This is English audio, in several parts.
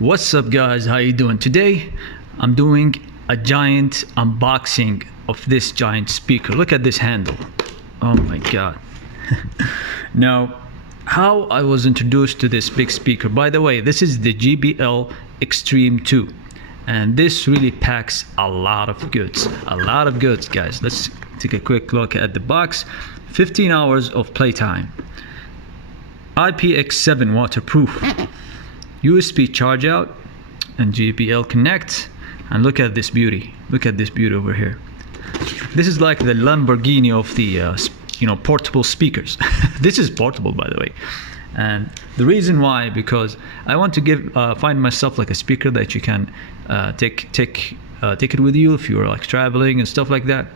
What's up guys, how you doing? Today I'm doing a giant unboxing of this giant speaker. Look at this handle. Oh my god. Now, how I was introduced to this big speaker. By the way, this is the JBL Extreme 2 and this really packs a lot of goods. Guys. Let's take a quick look at the box. 15 hours of playtime, IPX7 waterproof, USB charge out, and JBL Connect. And look at this beauty. Look at this beauty over here. This is like the Lamborghini of the portable speakers. This is portable, by the way. And the reason why, because I want to find myself like a speaker that you can take it with you if you're like traveling and stuff like that.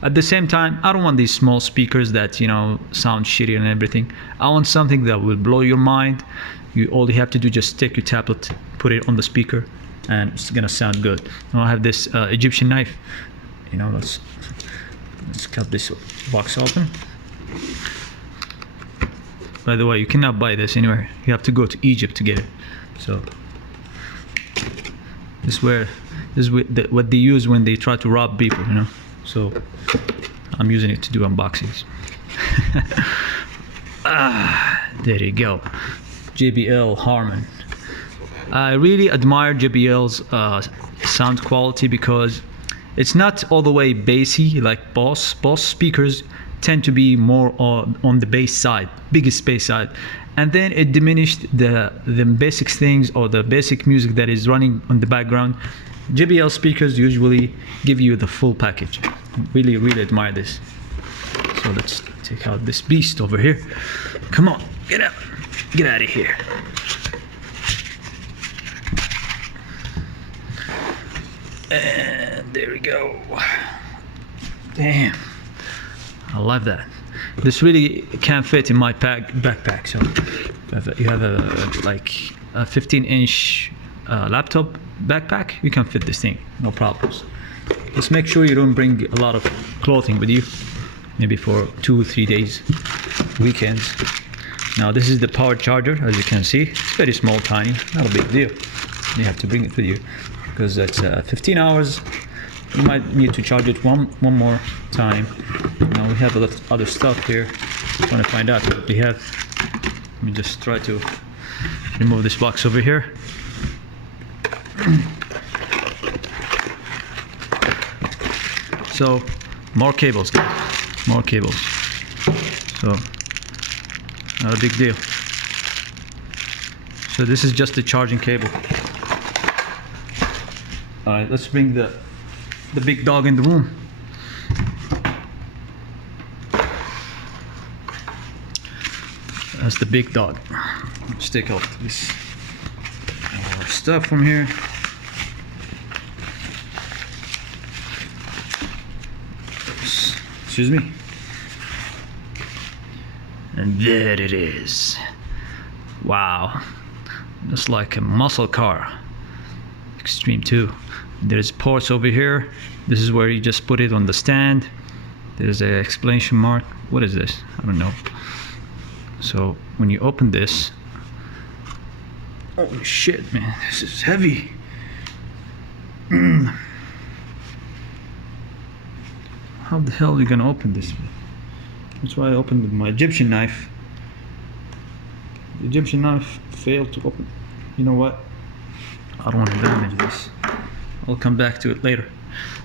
At the same time, I don't want these small speakers that sound shitty and everything. I want something that will blow your mind. All you have to do, just take your tablet, put it on the speaker, and it's gonna sound good. Now I have this Egyptian knife. Let's cut this box open. By the way, you cannot buy this anywhere. You have to go to Egypt to get it. So this is what they use when they try to rob people. So I'm using it to do unboxings. There you go. JBL Harman. I really admire JBL's sound quality because it's not all the way bassy like Boss. Boss speakers tend to be more on the bass side, biggest bass side, and then it diminished the basic things or the basic music that is running on the background. JBL speakers usually give you the full package. Really admire this. So let's take out this beast over here. Come on, get out of here. And there we go. Damn, I love that. This really can't fit in my backpack. So you have a 15-inch laptop backpack, you can fit this thing, no problems. Just make sure you don't bring a lot of clothing with you, maybe for 2 or 3 days, weekends. Now this is the power charger, as you can see. It's very small, tiny, not a big deal. You have to bring it with you because that's 15 hours. You might need to charge it one more time. Now we have a lot of other stuff here. I want to find out what we have. Let me just try to remove this box over here. So more cables, guys. More cables. So not a big deal. So this is just the charging cable. All right, let's bring the big dog in the room. That's the big dog. Let's take out this stuff from here. Excuse me. And there it is. Wow, just like a muscle car. Extreme 2. There's ports over here. This is where you just put it on the stand. There's an exclamation mark. What is this? I don't know. So when you open this, holy shit, man, this is heavy. How the hell are you gonna open this? That's why I opened with my Egyptian knife. The Egyptian knife failed to open. You know what? I don't want to damage this. I'll come back to it later.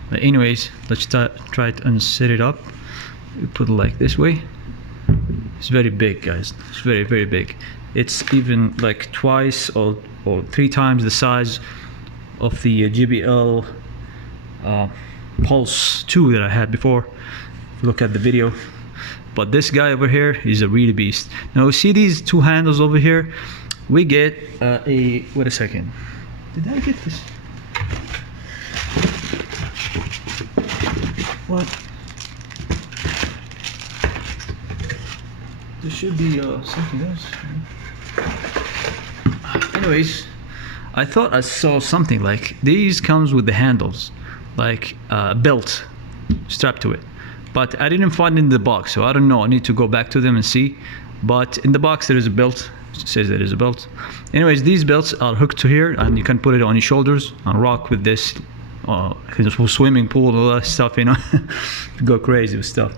But anyways, let's try to unset it up. We put it like this way. It's very big, guys. It's very big. It's even like twice or 3 times the size of the JBL Pulse 2 that I had before. Look at the video. But this guy over here is a really beast. Now see these 2 handles over here? We get wait a second. Did I get this? What? There should be something else. Anyways, I thought I saw something like these comes with the handles, like a belt strapped to it. But I didn't find it in the box, so I don't know. I need to go back to them and see. But in the box there is a belt It says there is a belt. Anyways, these belts are hooked to here, and you can put it on your shoulders and rock with this. Swimming pool, all that stuff, you know. Go crazy with stuff.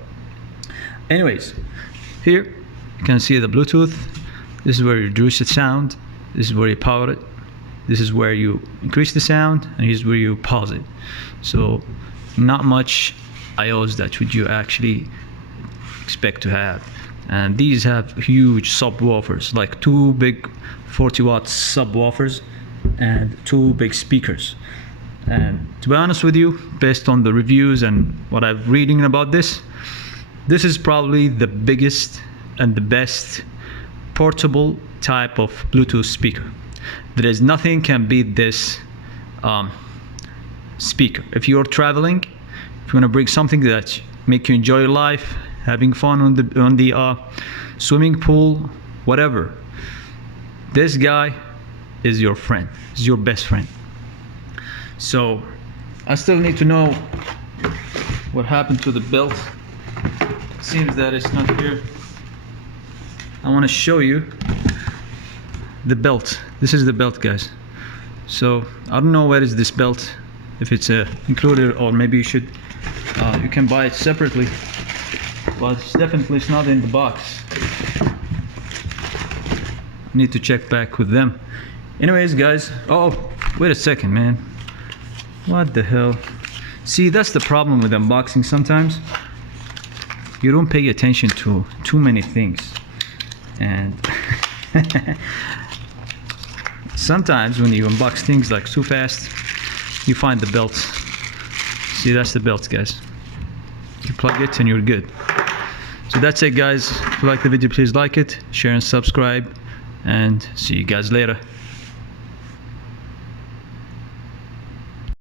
Anyways, here you can see the Bluetooth. This is where you reduce the sound. This is where you power it. This is where you increase the sound, and here's where you pause it. So not much IOs that would you actually expect to have. And these have huge subwoofers, like 2 big 40-watt subwoofers and 2 big speakers. And to be honest with you, based on the reviews and what I'm reading about this is probably the biggest and the best portable type of Bluetooth speaker. There is nothing can beat this speaker. If you're traveling, if you want to bring something that make you enjoy your life, having fun on the swimming pool, whatever, this guy is your friend. Is your best friend. So I still need to know what happened to the belt. It seems that it's not here. I want to show you the belt. This is the belt, guys. So I don't know where is this belt, if it's included, or maybe you can buy it separately, but it's not in the box. I need to check back with them. Anyways, guys, oh, wait a second, man. What the hell? See, that's the problem with unboxing sometimes. You don't pay attention to too many things. And sometimes when you unbox things like too fast, you find the belts. See, that's the belt, guys. You plug it and you're good. So that's it, guys. If you like the video, please like it, share and subscribe, and see you guys later.